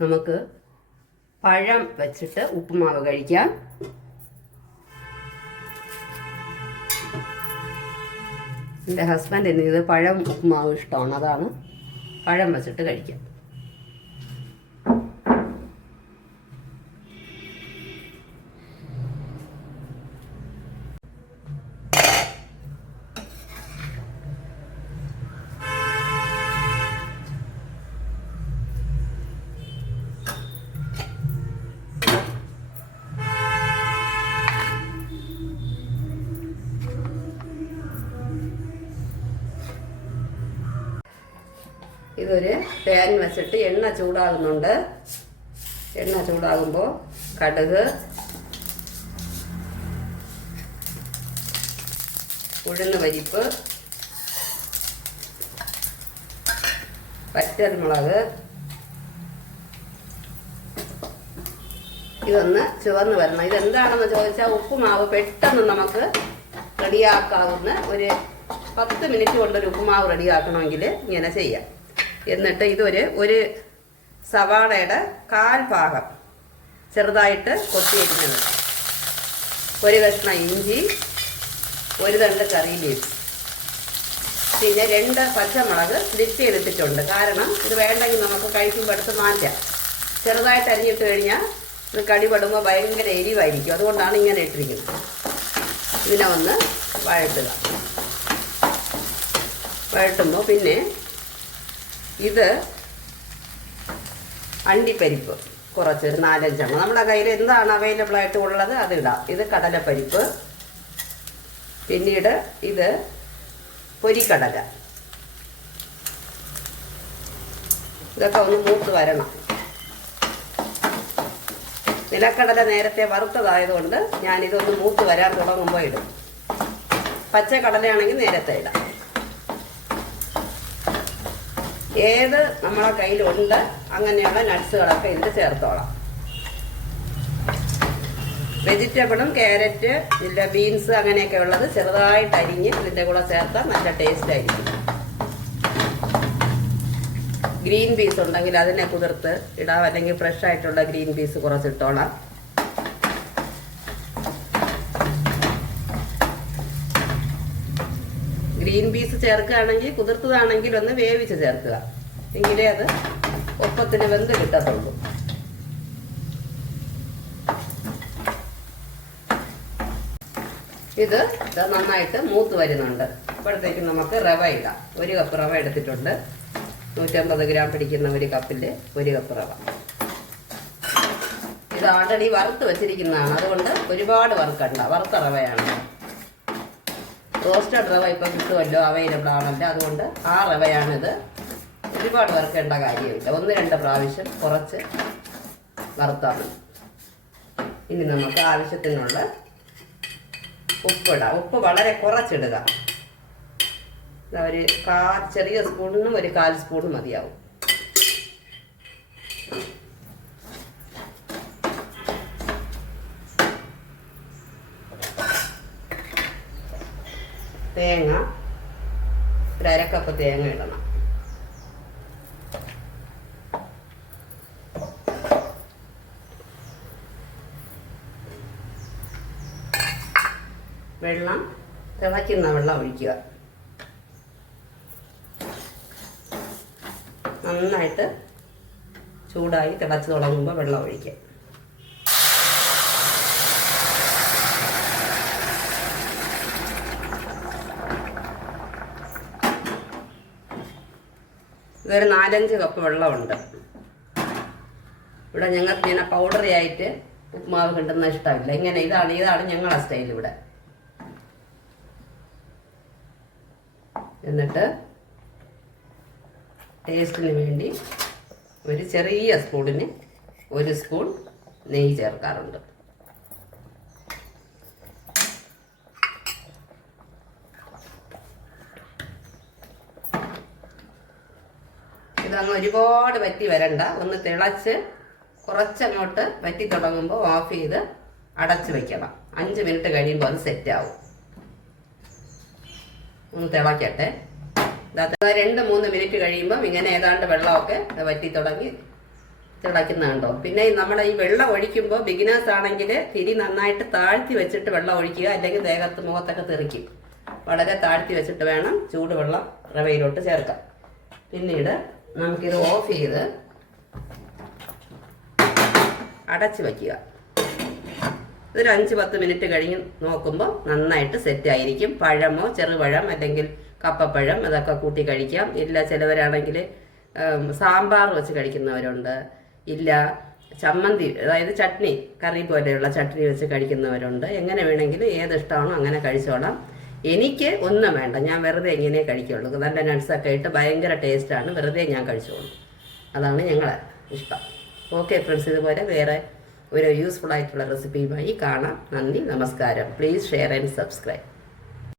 നമുക്ക് പഴം വെച്ചിട്ട് ഉപ്പുമാവ് കഴിക്കാം. എൻ്റെ ഹസ്ബൻഡിന് ഇത് പഴം ഉപ്പുമാവ് ഇഷ്ടമാണ്, അതാണ് പഴം വെച്ചിട്ട് കഴിക്കാം. ഇതൊരു പാൻ വെച്ചിട്ട് എണ്ണ ചൂടാകുന്നുണ്ട്. എണ്ണ ചൂടാകുമ്പോൾ കടുക്, ഉഴുന്ന് പരിപ്പ്, വറ്റൽമുളക് ഇതൊന്ന് ചുവന്ന് വരണം. ഇതെന്താണെന്ന് ചോദിച്ചാൽ ഉപ്പുമാവ് പെട്ടെന്ന് നമുക്ക് റെഡിയാക്കാവുന്ന ഒരു 10 മിനിറ്റ് കൊണ്ടൊരു ഉപ്പുമാവ് റെഡിയാക്കണമെങ്കിൽ ഇങ്ങനെ ചെയ്യാം. എന്നിട്ട് ഒരു സവാളയുടെ 1/4 ഭാഗം ചെറുതായിട്ട് കൊത്തിയിരിക്കുന്നത്, ഒരു കഷ്ണം ഇഞ്ചി, ഒരു തണ്ട് കറി ലീവ്സ്, പിന്നെ 2 പച്ചമുളക് സ്ലിപ്പ് ചെയ്തിട്ടിട്ടുണ്ട്. കാരണം ഇത് വേണ്ടെങ്കിൽ നമുക്ക് കഴിക്കുമ്പോൾ എടുത്ത് മാറ്റാം. ചെറുതായിട്ട് അരിഞ്ഞിട്ട് കഴിഞ്ഞാൽ ഇത് കടിപെടുമ്പോൾ ഭയങ്കര എരിവായിരിക്കും, അതുകൊണ്ടാണ് ഇങ്ങനെ ഇട്ടിരിക്കുന്നത്. ഇതിനെ ഒന്ന് വഴട്ടുമ്പോൾ പിന്നെ ഇത് അണ്ടിപ്പരിപ്പ് കുറച്ച്, ഒരു 4-5 എണ്ണം നമ്മുടെ കയ്യിൽ എന്താണ് അവൈലബിൾ ആയിട്ട് ഉള്ളത് അത് ഇടാം. ഇത് കടലപ്പരിപ്പ്, പിന്നീട് ഇത് പൊരിക്കടല. ഇതൊക്കെ ഒന്ന് മൂത്ത് വരണം. നിലക്കടല നേരത്തെ വറുത്തതായതുകൊണ്ട് ഞാനിതൊന്ന് മൂത്ത് വരാൻ തുടങ്ങുമ്പോൾ ഇടും. പച്ചക്കടലയാണെങ്കിൽ നേരത്തെ ഇടാം. ഏത് നമ്മളെ കയ്യിലുണ്ട് അങ്ങനെയുള്ള നട്ട്സുകളൊക്കെ ഇതിൽ ചേർത്തോളാം. വെജിറ്റബിളും ക്യാരറ്റ്, ഇല്ല ബീൻസ് അങ്ങനെയൊക്കെ ഉള്ളത് ചെറുതായിട്ട് അരിഞ്ഞ് ഇതിൻ്റെ കൂടെ ചേർത്താൽ നല്ല ടേസ്റ്റ് ആയിരിക്കും. ഗ്രീൻ പീസ് ഉണ്ടെങ്കിൽ അതിനെ കുതിർത്ത് ഇടാം, അല്ലെങ്കിൽ ഫ്രഷ് ആയിട്ടുള്ള ഗ്രീൻ പീസ് കുറച്ചിട്ടോളാം. ഗ്രീൻ പീസ് ചേർക്കുകയാണെങ്കിൽ കുതിർത്തതാണെങ്കിൽ ഒന്ന് വേവിച്ച് ചേർക്കുക, എങ്കിലേ അത് ഒപ്പത്തിന് വെന്ത് കിട്ടത്തുള്ളൂ. ഇത് നന്നായിട്ട് മൂത്ത് വരുന്നുണ്ട്. അപ്പോഴത്തേക്കും നമുക്ക് റവ ഇടാം. 1 കപ്പ് റവ എടുത്തിട്ടുണ്ട്. 150 ഗ്രാം പിടിക്കുന്ന 1 കപ്പിൽ 1 കപ്പ് റവ. ഇത് ആൾറെഡി വറുത്ത് വെച്ചിരിക്കുന്നതാണ്, അതുകൊണ്ട് ഒരുപാട് വറുക്കണ്ട. വറുത്ത റവയാണ്. റോസ്റ്റഡ് റവ ഇപ്പം കിട്ടുമല്ലോ, അവൈലബിൾ ആണല്ലോ, അതുകൊണ്ട് ആ റവയാണിത്. ഒരുപാട് വറുക്കേണ്ട കാര്യമില്ല. 1-2 പ്രാവശ്യം കുറച്ച് വറുത്താൽ മതി. ഇനി നമുക്ക് ആവശ്യത്തിനുള്ള ഉപ്പിടാം. ഉപ്പ് വളരെ കുറച്ചിടുക. ഒരു ചെറിയ സ്പൂണിനും ഒരു 1/4 സ്പൂൺ മതിയാവും. തേങ്ങ, ഒരു 1/2 കപ്പ് തേങ്ങ ഇടണം. വെള്ളം, തിളയ്ക്കുന്ന വെള്ളം ഒഴിക്കുക. നന്നായിട്ട് ചൂടായി തിളച്ച് തുടങ്ങുമ്പോൾ വെള്ളം ഒഴിക്കുക. ഇതൊരു 4-5 കപ്പ് വെള്ളമുണ്ട്. ഇവിടെ ഞങ്ങൾക്ക് ഇങ്ങനെ പൗഡറി ആയിട്ട് ഉപ്പുമാവ് കിട്ടുന്ന ഇഷ്ടമില്ല. ഇതാണ് ഞങ്ങളുടെ സ്റ്റൈൽ ഇവിടെ. എന്നിട്ട് ടേസ്റ്റിന് വേണ്ടി ഒരു ചെറിയ സ്പൂണിന് 1 സ്പൂൺ നെയ്യ് ചേർക്കാറുണ്ട്. ഇതങ്ങ് ഒരുപാട് വറ്റി വരണ്ട. ഒന്ന് തിളച്ച് കുറച്ചങ്ങോട്ട് വറ്റി തുടങ്ങുമ്പോൾ ഓഫ് ചെയ്ത് അടച്ച് വയ്ക്കണം. 5 മിനിറ്റ് കഴിയുമ്പോൾ അത് സെറ്റാവും. ഒന്ന് തിളക്കട്ടെ. 2-3 മിനിറ്റ് കഴിയുമ്പം ഇങ്ങനെ ഏതാണ്ട് വെള്ളമൊക്കെ വറ്റി തുടങ്ങി തിളയ്ക്കുന്നുണ്ടോ. പിന്നെ നമ്മളെ ഈ വെള്ളം ഒഴിക്കുമ്പോൾ ബിഗിനേഴ്സ് ആണെങ്കിൽ തിരി നന്നായിട്ട് താഴ്ത്തി വെച്ചിട്ട് വെള്ളം ഒഴിക്കുക, അല്ലെങ്കിൽ ദേഹത്ത് മുഖത്തൊക്കെ തെറിക്കും. വളരെ താഴ്ത്തി വെച്ചിട്ട് വേണം ചൂടുവെള്ളം റവയിലോട്ട് ചേർക്കാം. പിന്നീട് നമുക്കിത് ഓഫ് ചെയ്ത് അടച്ച് വയ്ക്കുക. ഒരു 5-10 മിനിറ്റ് കഴിഞ്ഞ് നോക്കുമ്പോൾ നന്നായിട്ട് സെറ്റായിരിക്കും. പഴമോ ചെറുപഴം അല്ലെങ്കിൽ കപ്പപ്പഴം അതൊക്കെ കൂട്ടി കഴിക്കാം. ഇല്ല ചിലവരാണെങ്കിൽ സാമ്പാർ വെച്ച് കഴിക്കുന്നവരുണ്ട്, ഇല്ല ചമ്മന്തി അതായത് ചട്നി കറി പോലെയുള്ള ചട്നി വെച്ച് കഴിക്കുന്നവരുണ്ട്. എങ്ങനെ വേണമെങ്കിലും ഏത് ഇഷ്ടമാണോ അങ്ങനെ കഴിച്ചോളാം. എനിക്ക് ഒന്നും വേണ്ട, ഞാൻ വെറുതെ ഇങ്ങനെ കഴിക്കുള്ളൂ. നല്ല നട്ട്സൊക്കെ ഇട്ട് ഭയങ്കര ടേസ്റ്റാണ്, വെറുതെ ഞാൻ കഴിച്ചോളൂ. അതാണ് ഞങ്ങളെ ഇഷ്ടം. ഓക്കെ ഫ്രണ്ട്സ്, ഇതുപോലെ വേറെ ഒരു യൂസ്ഫുൾ ആയിട്ടുള്ള റെസിപ്പിയുമായി കാണാം. നന്ദി, നമസ്കാരം. Please share and subscribe.